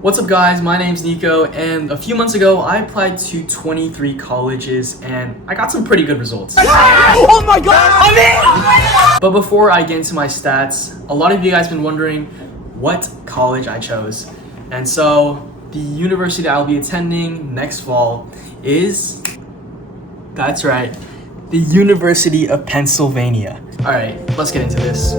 What's up guys, my name's Nico, and a few months ago I applied to 23 colleges and I got some pretty good results. Oh my god, I'm in! But before I get into my stats, a lot of you guys have been wondering what college I chose. And so the university I'll be attending next fall is, that's right, the University of Pennsylvania. Alright, let's get into this.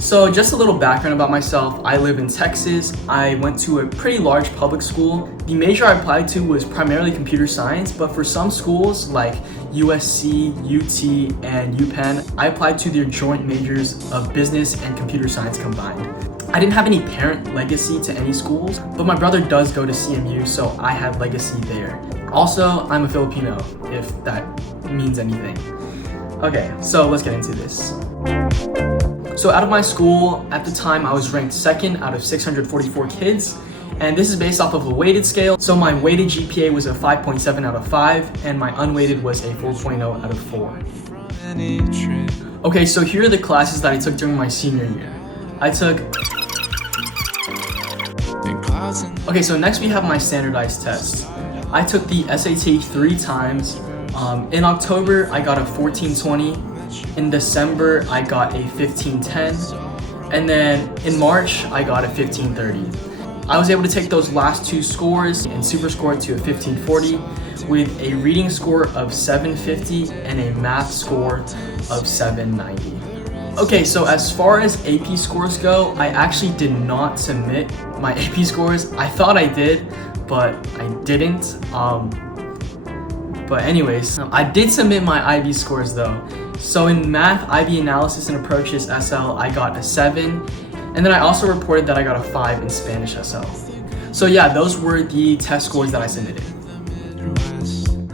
So just a little background about myself. I live in Texas. I went to a pretty large public school. The major I applied to was primarily computer science, but for some schools like USC, UT, and UPenn, I applied to their joint majors of business and computer science combined. I didn't have any parent legacy to any schools, but my brother does go to CMU, so I have legacy there. Also, I'm a Filipino, if that means anything. Okay, so let's get into this. So out of my school, at the time I was ranked second out of 644 kids, and this is based off of a weighted scale. So my weighted GPA was a 5.7 out of 5, and my unweighted was a 4.0 out of 4. Okay, so here are the classes that I took during my senior year. Okay, so next we have my standardized tests. I took the SAT 3 times. In October, I got a 1420. In December, I got a 1510, and then in March, I got a 1530. I was able to take those last two scores and super score it to a 1540 with a reading score of 750 and a math score of 790. Okay, so as far as AP scores go, I actually did not submit my AP scores. I thought I did, but I didn't. But anyways, I did submit my IB scores though. So in math, IB analysis and approaches SL, I got a 7. And then I also reported that I got a 5 in Spanish SL. So yeah, those were the test scores that I submitted.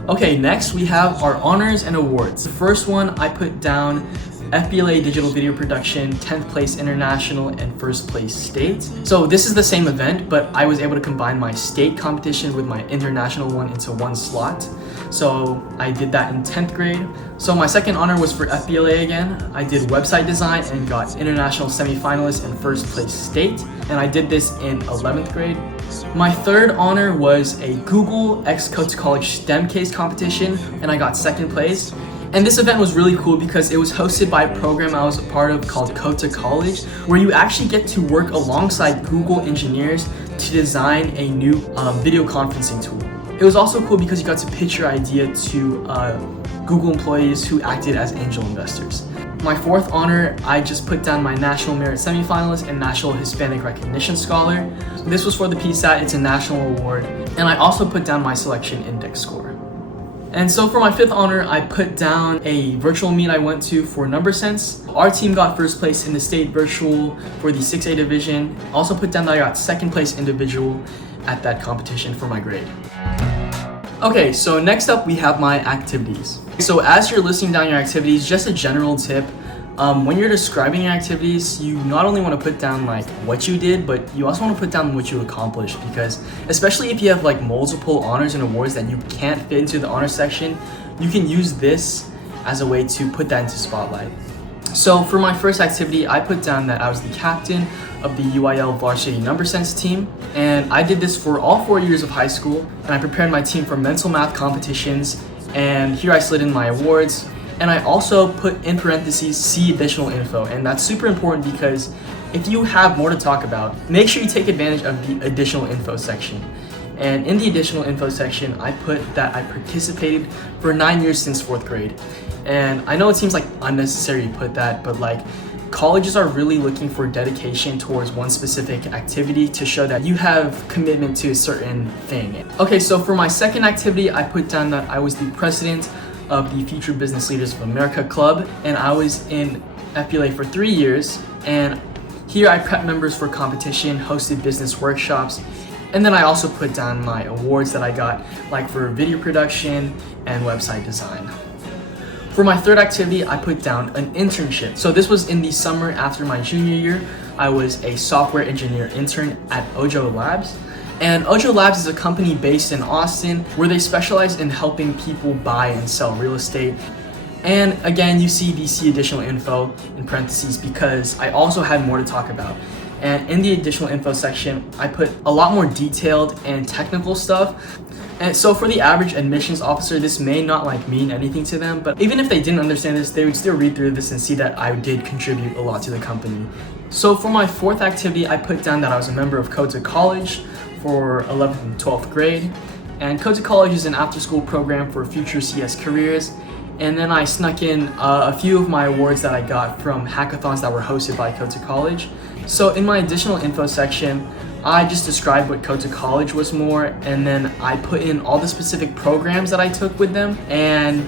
Okay, next we have our honors and awards. The first one, I put down FBLA Digital Video Production, 10th place international and 1st place state. So this is the same event, but I was able to combine my state competition with my international one into one slot. So I did that in 10th grade. So my second honor was for FBLA again. I did website design and got international semifinalist and 1st place state. And I did this in 11th grade. My third honor was a Google X Code to College STEM case competition, and I got 2nd place. And this event was really cool because it was hosted by a program I was a part of called Code to College, where you actually get to work alongside Google engineers to design a new video conferencing tool. It was also cool because you got to pitch your idea to Google employees who acted as angel investors. My fourth honor, I just put down my National Merit Semifinalist and National Hispanic Recognition Scholar. This was for the PSAT, it's a national award, and I also put down my selection index score. And so for my fifth honor, I put down a virtual meet I went to for Number Sense. Our team got 1st place in the state virtual for the 6A division. Also put down that I got 2nd place individual at that competition for my grade. Okay, so next up we have my activities. So as you're listing down your activities, just a general tip, when you're describing your activities, you not only want to put down like what you did, but you also want to put down what you accomplished, because especially if you have like multiple honors and awards that you can't fit into the honor section, you can use this as a way to put that into spotlight. So for my first activity, I put down that I was the captain of the UIL varsity Number Sense team, and I did this for all 4 years of high school, and I prepared my team for mental math competitions, and here I slid in my awards. And I also put in parentheses, see additional info, and that's super important because if you have more to talk about, make sure you take advantage of the additional info section. And in the additional info section, I put that I participated for 9 years since 4th grade. And I know it seems like unnecessary to put that, but like colleges are really looking for dedication towards one specific activity to show that you have commitment to a certain thing. Okay, so for my second activity, I put down that I was the president of the Future Business Leaders of America Club, and I was in FBLA for 3 years, and here I prepped members for competition, hosted business workshops, and then I also put down my awards that I got, like for video production and website design. For my third activity, I put down an internship. So this was in the summer after my junior year. I was a software engineer intern at Ojo Labs. And Ojo Labs is a company based in Austin where they specialize in helping people buy and sell real estate. And again, you see the additional info in parentheses because I also had more to talk about. And in the additional info section, I put a lot more detailed and technical stuff. And so for the average admissions officer, this may not mean anything to them, but even if they didn't understand this, they would still read through this and see that I did contribute a lot to the company. So for my fourth activity, I put down that I was a member of Code to College for 11th and 12th grade. And Code to College is an after-school program for future CS careers. And then I snuck in a few of my awards that I got from hackathons that were hosted by Code to College. So in my additional info section, I just described what Code to College was more, and then I put in all the specific programs that I took with them, and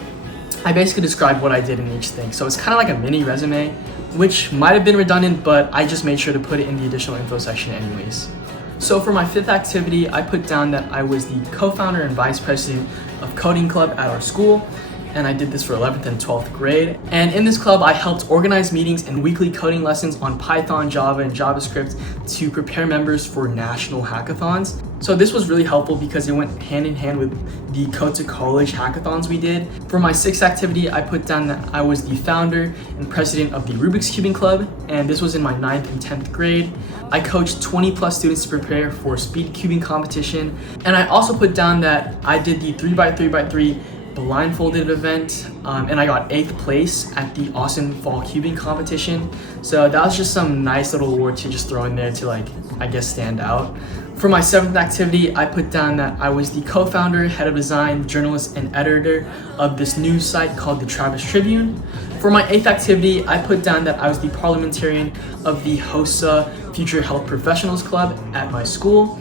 I basically described what I did in each thing. So it's kind of like a mini resume, which might have been redundant, but I just made sure to put it in the additional info section anyways. So for my fifth activity, I put down that I was the co-founder and vice president of Coding Club at our school. And I did this for 11th and 12th grade. And in this club, I helped organize meetings and weekly coding lessons on Python, Java, and JavaScript to prepare members for national hackathons. So this was really helpful because it went hand in hand with the Code to College hackathons we did. For my sixth activity, I put down that I was the founder and president of the Rubik's Cubing Club, and this was in my 9th and 10th grade. I coached 20 plus students to prepare for speed cubing competition. And I also put down that I did the 3x3x3 blindfolded event, and I got 8th place at the Austin Fall Cubing competition. So that was just some nice little award to just throw in there to I guess stand out. For my 7th activity, I put down that I was the co-founder, head of design, journalist, and editor of this news site called the Travis Tribune. For my 8th activity, I put down that I was the parliamentarian of the HOSA Future Health Professionals Club at my school.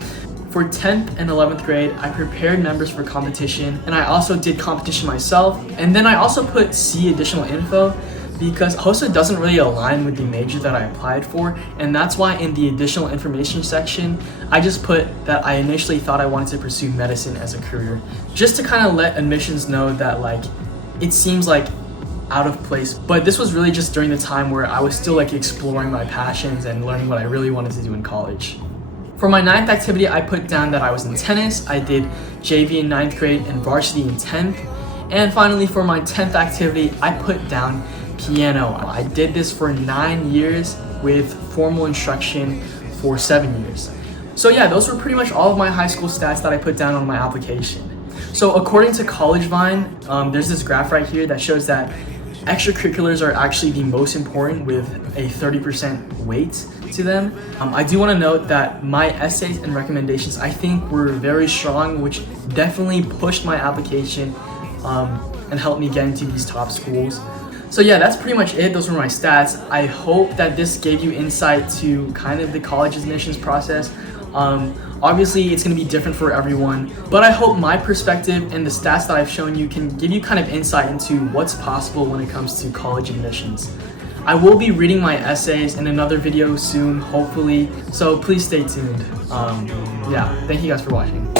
For 10th and 11th grade, I prepared members for competition, and I also did competition myself. And then I also put C additional info because HOSA doesn't really align with the major that I applied for, and that's why in the additional information section, I just put that I initially thought I wanted to pursue medicine as a career, just to kind of let admissions know that it seems out of place. But this was really just during the time where I was still exploring my passions and learning what I really wanted to do in college. For my 9th activity, I put down that I was in tennis. I did JV in 9th grade and varsity in 10th. And finally, for my 10th activity, I put down piano. I did this for 9 years with formal instruction for 7 years. So yeah, those were pretty much all of my high school stats that I put down on my application. So according to CollegeVine, there's this graph right here that shows that extracurriculars are actually the most important with a 30% weight to them. I do want to note that my essays and recommendations I think were very strong, which definitely pushed my application and helped me get into these top schools. So yeah, that's pretty much it. Those were my stats. I hope that this gave you insight to kind of the college admissions process. Obviously, it's going to be different for everyone, but I hope my perspective and the stats that I've shown you can give you kind of insight into what's possible when it comes to college admissions. I will be reading my essays in another video soon, hopefully, so please stay tuned. Yeah, thank you guys for watching.